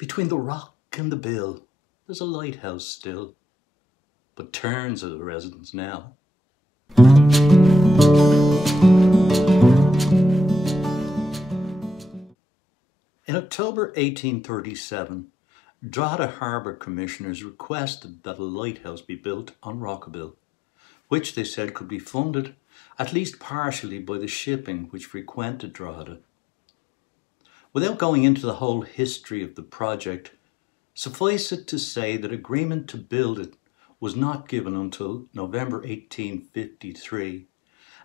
Between the rock and the bill, there's a lighthouse still, but Terns are the residents now. In October 1837, Drogheda Harbour Commissioners requested that a lighthouse be built on Rockabill, which they said could be funded at least partially by the shipping which frequented Drogheda. Without going into the whole history of the project, suffice it to say that agreement to build it was not given until November 1853,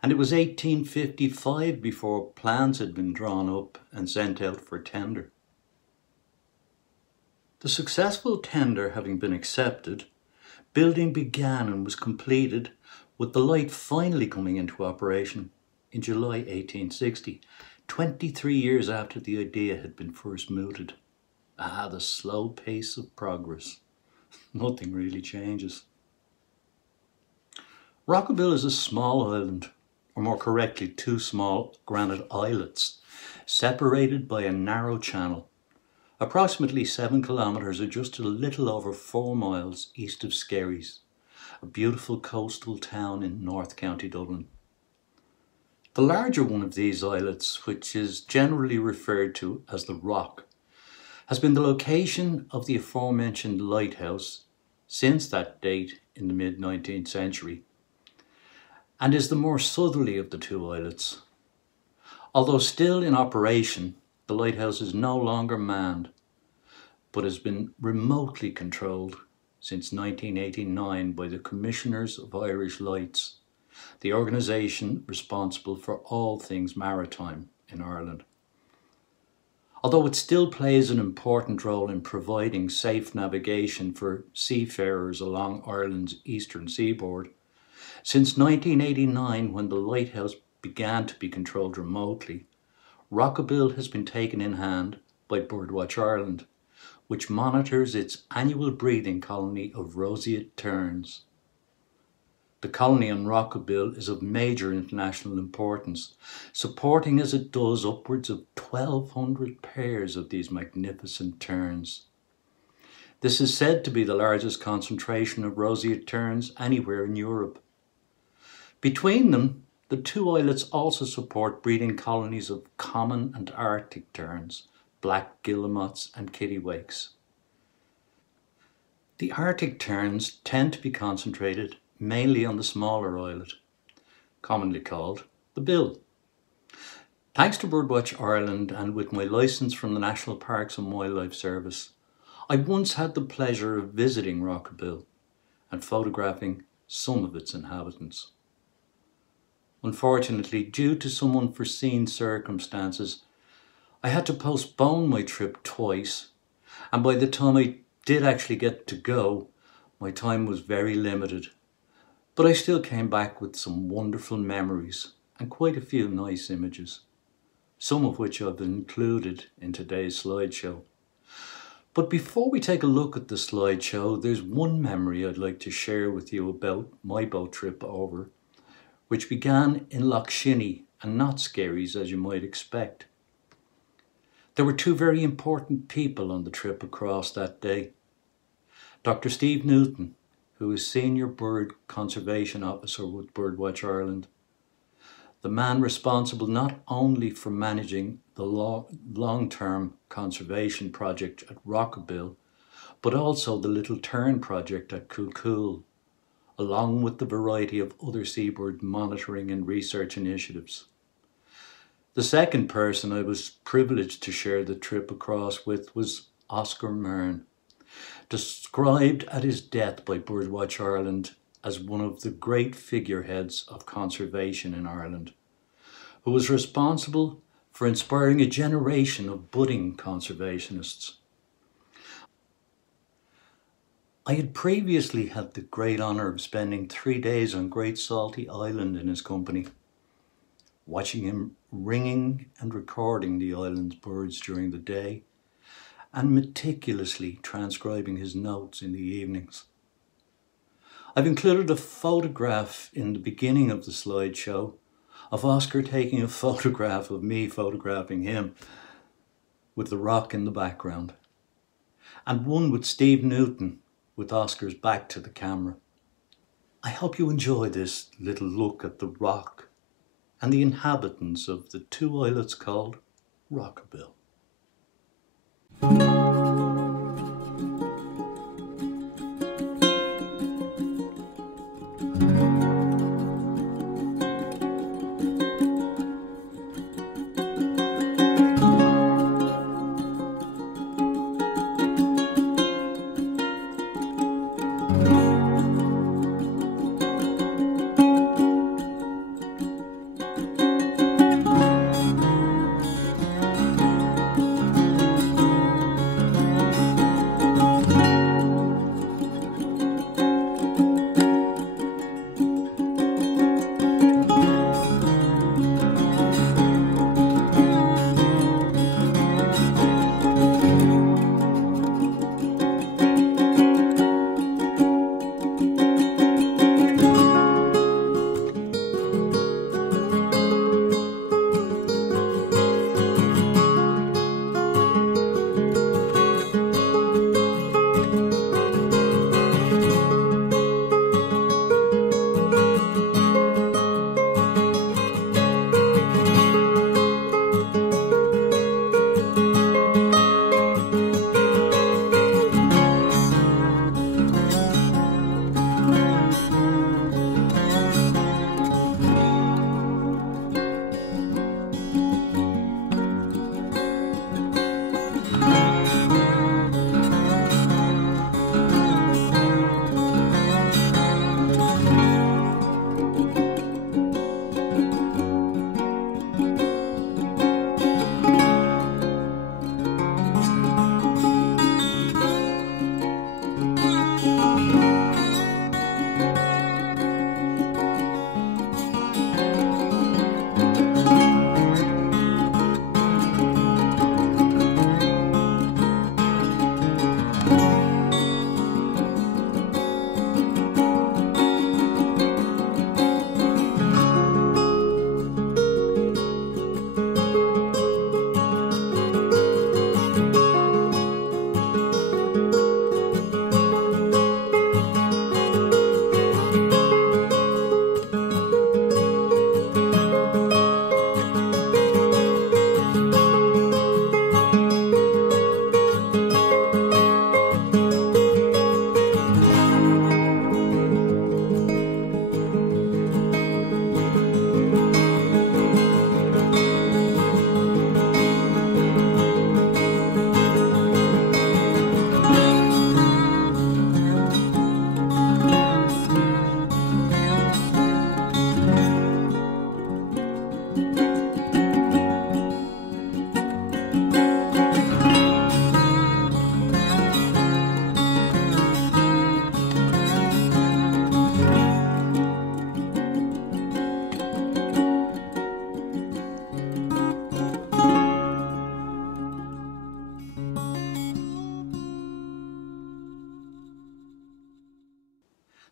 and it was 1855 before plans had been drawn up and sent out for tender. The successful tender having been accepted, building began and was completed, with the light finally coming into operation in July 1860, 23 years after the idea had been first mooted. Ah, the slow pace of progress. Nothing really changes. Rockabill is a small island, or more correctly, two small granite islets, separated by a narrow channel, approximately 7 kilometres or just a little over 4 miles east of Skerries, a beautiful coastal town in North County Dublin. The larger one of these islets, which is generally referred to as the Rock, has been the location of the aforementioned lighthouse since that date in the mid-19th century, and is the more southerly of the two islets. Although still in operation, the lighthouse is no longer manned, but has been remotely controlled since 1989 by the Commissioners of Irish Lights, the organisation responsible for all things maritime in Ireland. Although it still plays an important role in providing safe navigation for seafarers along Ireland's eastern seaboard, since 1989, when the lighthouse began to be controlled remotely, Rockabill has been taken in hand by Birdwatch Ireland, which monitors its annual breeding colony of roseate terns. The colony on Rockabill is of major international importance, supporting as it does upwards of 1,200 pairs of these magnificent terns. This is said to be the largest concentration of roseate terns anywhere in Europe. Between them, the two islets also support breeding colonies of common and Arctic terns, black guillemots and kittiwakes. The Arctic terns tend to be concentrated mainly on the smaller islet, commonly called the Bill. Thanks to Birdwatch Ireland and with my licence from the National Parks and Wildlife Service, I once had the pleasure of visiting Rockabill and photographing some of its inhabitants. Unfortunately, due to some unforeseen circumstances, I had to postpone my trip twice, and by the time I did actually get to go, my time was very limited. But I still came back with some wonderful memories and quite a few nice images, some of which I've included in today's slideshow. But before we take a look at the slideshow, there's one memory I'd like to share with you about my boat trip over, which began in Lough Shinny and not Skerries as you might expect. There were two very important people on the trip across that day. Dr. Steve Newton, who is Senior Bird Conservation Officer with Birdwatch Ireland, the man responsible not only for managing the long-term conservation project at Rockabill, but also the Little Tern project at Coolcool, along with the variety of other seabird monitoring and research initiatives. The second person I was privileged to share the trip across with was Oscar Mearn, described at his death by Birdwatch Ireland as one of the great figureheads of conservation in Ireland, who was responsible for inspiring a generation of budding conservationists. I had previously had the great honour of spending 3 days on Great Salty Island in his company, watching him ringing and recording the island's birds during the day, and meticulously transcribing his notes in the evenings. I've included a photograph in the beginning of the slideshow of Oscar taking a photograph of me photographing him with the rock in the background. and one with Steve Newton with Oscar's back to the camera. I hope you enjoy this little look at the rock and the inhabitants of the two islets called Rockabill.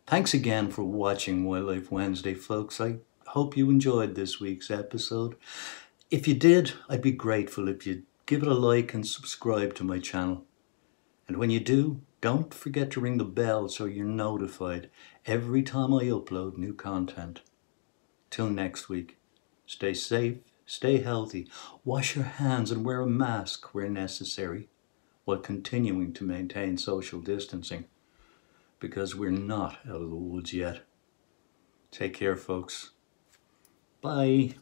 Thanks again for watching Wildlife Wednesday, folks. I hope you enjoyed this week's episode. If you did, I'd be grateful if you'd give it a like and subscribe to my channel. And when you do, don't forget to ring the bell so you're notified every time I upload new content. Till next week, stay safe, stay healthy, wash your hands and wear a mask where necessary, while continuing to maintain social distancing, because we're not out of the woods yet. Take care, folks. Bye.